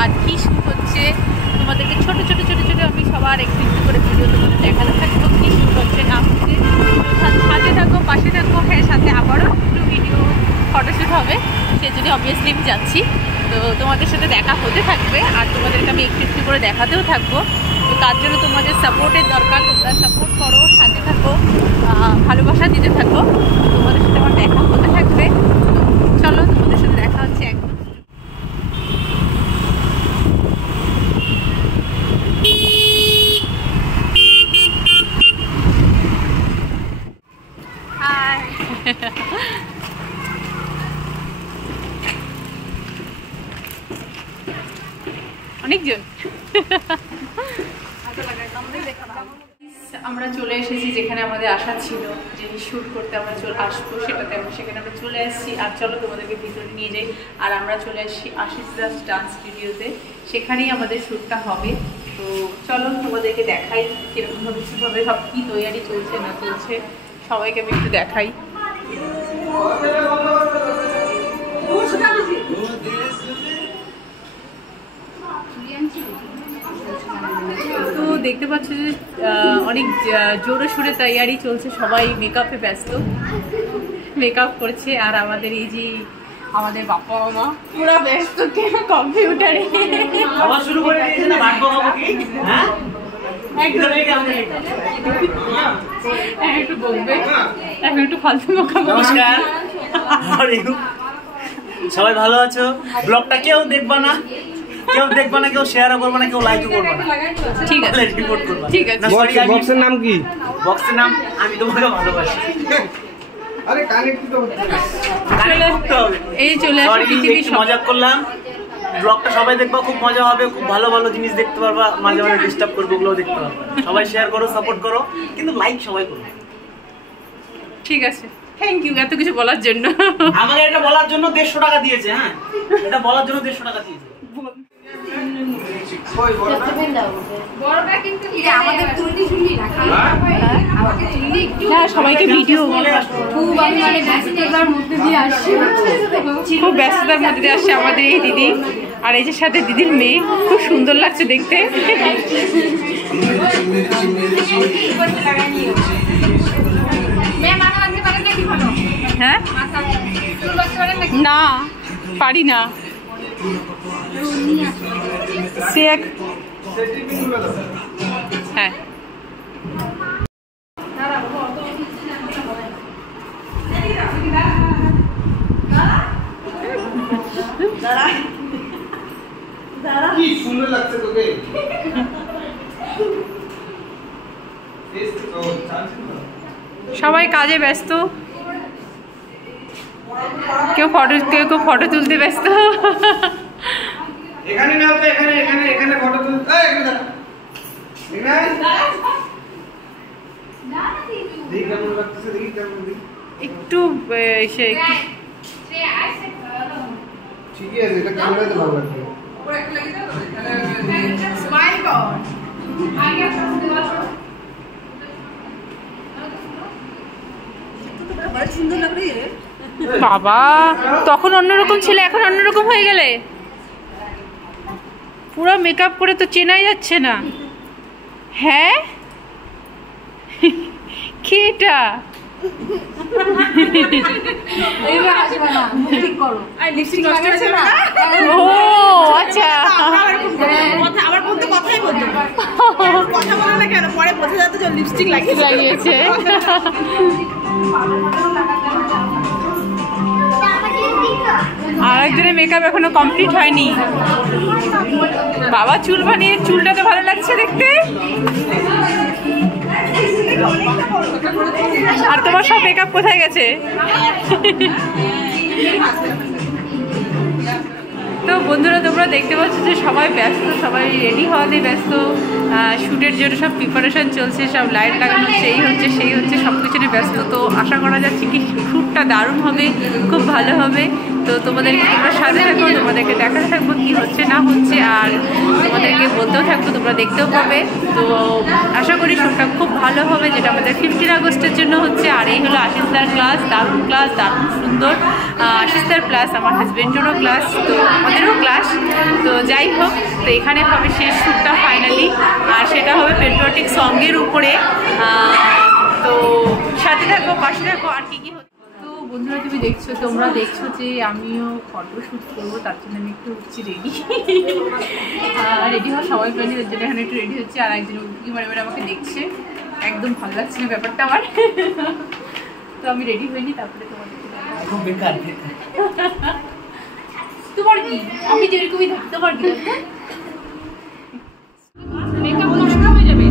আর কি শ্যুট হচ্ছে তোমাদেরকে ছোট ছোট ছোট ছোট আমি সবার একটু একটু করে ভিডিও তোমাদের দেখাতে থাকবো কি শ্যুট হচ্ছে না হচ্ছে। সাথে থাকো, পাশে থাকো। হ্যাঁ, সাথে আবারও একটু ভিডিও ফটোশ্যুট হবে, সেজন্য অবভিয়াসলি আমি যাচ্ছি। তো তোমাদের সাথে দেখা হতে থাকবে আর তোমাদেরকে আমি একটু একটু করে দেখাতেও থাকবো। তো তার জন্য তোমাদের সাপোর্টের দরকার, তোমরা সাপোর্ট করো, সাথে থাকো, ভালোবাসা দিতে থাকো। তোমাদের সাথে আমার দেখা হতে থাকবে। তো চলো, তোমাদের সাথে দেখা হচ্ছে একদম। অনেকজন আমরা চলে এসেছি যেখানে আমাদের আশা ছিল যে শ্যুট করতে আমরা আসবো, সেখানে আমরা চলে এসেছি। আর চলো তোমাদেরকে ভিতরে নিয়ে যাই। আর আমরা চলে এসেছি আশিস দাস ডান্স স্টুডিওতে, সেখানেই আমাদের শ্যুটটা হবে। তো চলো তোমাদেরকে দেখাই কীরকমভাবে শ্যুট হবে, সব কী তৈরি চলছে না চলছে সবাইকে আমি একটু দেখাই। তো দেখতে পাচ্ছ যে অনেক জোরে সোরে তৈরি চলছে, সবাই মেকআপে ব্যস্ত, মেকআপ করছে। আর আমাদের এই যে আমাদের বাবা মা পুরো ব্যস্ত কম্পিউটারে। একটু বলবে, এখন একটু ফালতু মুখা। নমস্কার, সবাই ভালো আছো? ব্লগটা কেউ দেখবা না, কেউ শেয়ারও করবে না, কেউ লাইকও করবে না। ঠিক আছে, রিপোর্ট করবে। ঠিক আছে। বক্সের নাম কি? বক্সের নাম আমি তোমাকে ভালোবাসি। আরে কানেক্ট তো হচ্ছে না, কানেক্ট করতে হবে। এই চলে আসো পৃথিবীর মজা করলাম। ব্লগটা সবাই দেখবা, খুব মজা হবে, খুব ভালো ভালো জিনিস দেখতে পারবা, মাঝে মাঝে ডিস্টার্ব করবে, ওগুলো দেখতে পারবা। সবাই শেয়ার করো, সাপোর্ট করো, কিন্তু লাইক সবাই করো। ঠিক আছে, থ্যাংক ইউ এত কিছু বলার জন্য। আমাকে এটা বলার জন্য 150 টাকা দিয়েছে। হ্যাঁ, এটা বলার জন্য 150 টাকা দিয়েছে। সবাইকে ভিডিও খুব ব্যস্ততার মধ্যে দিয়ে আসছে আমাদের এই দিদি। আর এই যে সাথে দিদির মেয়ে, খুব সুন্দর লাগছে দেখতে। হ্যাঁ, না পারি না। হ্যাঁ, কি সুন্দর লাগছে তোকে। সবাই কাজে ব্যস্ত, কেউ ফটো তুলতে ব্যস্ত। এখানে না তো, এখানে ফটো তুলতে। এই দেখি কেমন লাগছে, দেখি কেমন একটু ঠিকই আছে, এটা ক্যামেরাতে ভালো লাগছে। বাবা, তখন অন্যরকম ছিল, এখন অন্যরকম হয়ে গেলে। পুরো মেকআপ করে তো চেনাই যাচ্ছে না। হ্যাঁ, কে এটা? ও আচ্ছা, লিপস্টিক লাগিয়েছে। আর একজনের মেকআপ এখনো কমপ্লিট হয়নি। বাবা চুল বানিয়ে, চুলটা তো ভালো লাগছে দেখতে। আর তোমার সব মেকআপ কোথায় গেছে? তো বন্ধুরা, তোমরা দেখতে পাচ্ছ যে সবাই ব্যস্ত, সবাই রেডি হওয়াতে ব্যস্ত। শ্যুটের জন্য সব প্রিপারেশন চলছে, সব লাইট লাগানো হচ্ছে, এই হচ্ছে সেই হচ্ছে, সব কিছু নিয়ে ব্যস্ত। তো আশা করা যাচ্ছে কি শ্যুটটা দারুণ হবে, খুব ভালো হবে। তো তোমাদেরকে তোমরা সাথে থাকবো, তোমাদেরকে দেখাতে থাকবো কী হচ্ছে না হচ্ছে, আর তোমাদেরকে বলতেও থাকবো, তোমরা দেখতেও পাবে। তো আশা করি শ্যুটটা খুব ভালো হবে, যেটা আমাদের 15 আগস্টের জন্য হচ্ছে। আর এই হলো আশিসদার ক্লাস, দারুণ সুন্দর। আশিসদার প্লাস আমার হাজব্যান্ডেরও ক্লাস, তো আমাদেরও ক্লাস। তো যাই হোক, তো এখানে হবে শেষ শ্যুটটা ফাইনালি, আর সেটা হবে পেট্রিয়টিক সঙ্গের উপরে। তো সাথে থাকবো, পাশে থাকবো। আর কী হচ্ছে তো বন্ধুরা, তোমরা দেখছো যে আমিও ফটো শ্যুট করবো, তার জন্য আমি একটু হচ্ছি রেডি। রেডি হওয়ার সময় পাইনি, তার জন্য এখানে একটু রেডি হচ্ছে। আর একজন উকি মারে আমাকে দেখছে, একদম ভালো লাগছে না ব্যাপারটা আমার। তো আমি রেডি হইনি, তারপরে তোমার কি, আমি যেরকমই থাকি তোমার কি মেকআপ নষ্ট হয়ে যাবে।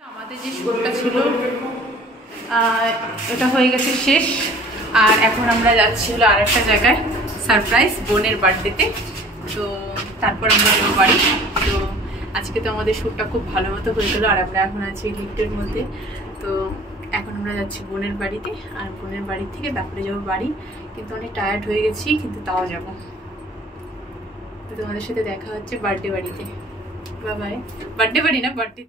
আমাদের যে শ্যুটটা ছিল ওটা হয়ে গেছে শেষ। আর এখন আমরা যাচ্ছি হলো আর একটা জায়গায়, সারপ্রাইজ বোনের বার্থডেতে। তো তারপর আমরা যাবো বাড়ি। তো আজকে তো আমাদের শ্যুটটা খুব ভালো মতো হয়ে গেলো, আর আমরা এখন আছি লিফটের মধ্যে। তো এখন আমরা যাচ্ছি বোনের বাড়িতে, আর বোনের বাড়ি থেকে তারপরে যাবো বাড়ি। কিন্তু অনেক টায়ার্ড হয়ে গেছি, কিন্তু তাও যাবো। তো তোমাদের সাথে দেখা হচ্ছে বার্থডে বাড়িতে। বাই, বার্থডে বাড়ি না, বার্থডে।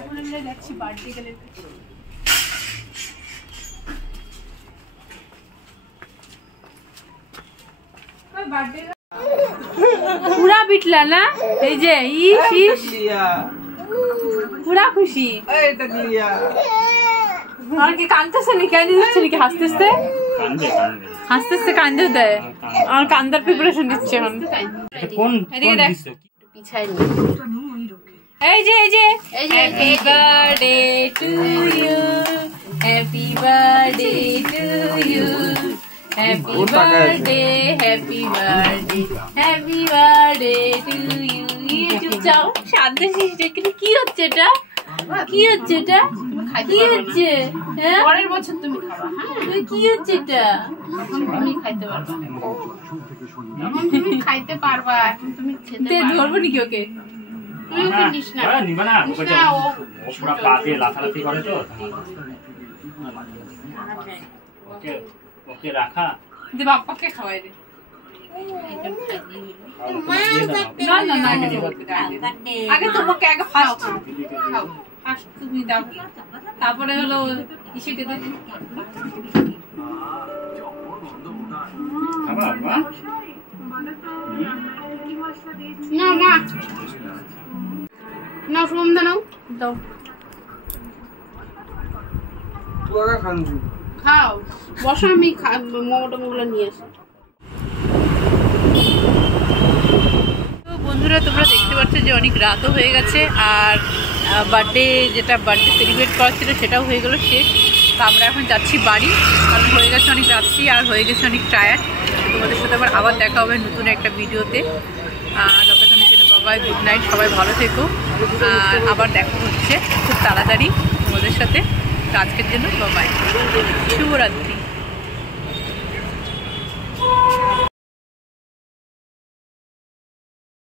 এখন আমরা যাচ্ছি বার্থডে গেলের কাছে। পুরা বিটলা না, এই যে পুরা খুশি। আর কি কান্দতেছে নাকি, কান্দে দিচ্ছে নাকি, হাসতে হাসতে কান্দে দেয়। আমার কান্দার প্রিপারেশন দিচ্ছে এখন। এদিকে দেখ, এই যে happy birthday to you, happy birthday to you, happy birthday, happy birthday, happy birthday to you. চুপচাপ শান্ত শিশে, কিন্তু কি হচ্ছে এটা, কি হচ্ছে এটা, কি হচ্ছে? হ্যাঁ, পরের বছর তুমি খাবা। হ্যাঁ, কি হচ্ছে এটা? তুমি খাইতে পারবা, তুমি খাইতে পারবা। এখন তুমি খেতে ধরবো নাকি ওকে? বাপ্পাকে খাওয়াই দে। আগে তোমাকে আগে ফার্স্ট খাও, ফার্স্ট তুমি দাও, তারপরে হলো ইসেকে দে। না মা, না সুমন্দা নাও, দাও খাও, বসো, আমি মোমোটা মোগুলো নিয়ে আসি। বন্ধুরা, তোমরা দেখতে পাচ্ছ যে অনেক রাতও হয়ে গেছে, আর বার্থডে সেলিব্রেট করা ছিল সেটাও হয়ে গেল শেষ। তো আমরা এখন যাচ্ছি বাড়ি, কারণ হয়ে গেছে অনেক রাত্রি, আর হয়ে গেছে অনেক টায়ার্ড। তোমাদের সাথে আবার দেখা হবে নতুন একটা ভিডিওতে। যতক্ষণের জন্য বাবাই, গুড নাইট, সবাই ভালো থেকো। আর আবার দেখা হচ্ছে খুব তাড়াতাড়ি তোমাদের সাথে। আজকের জন্য বাবাই, শুভরাত্রি।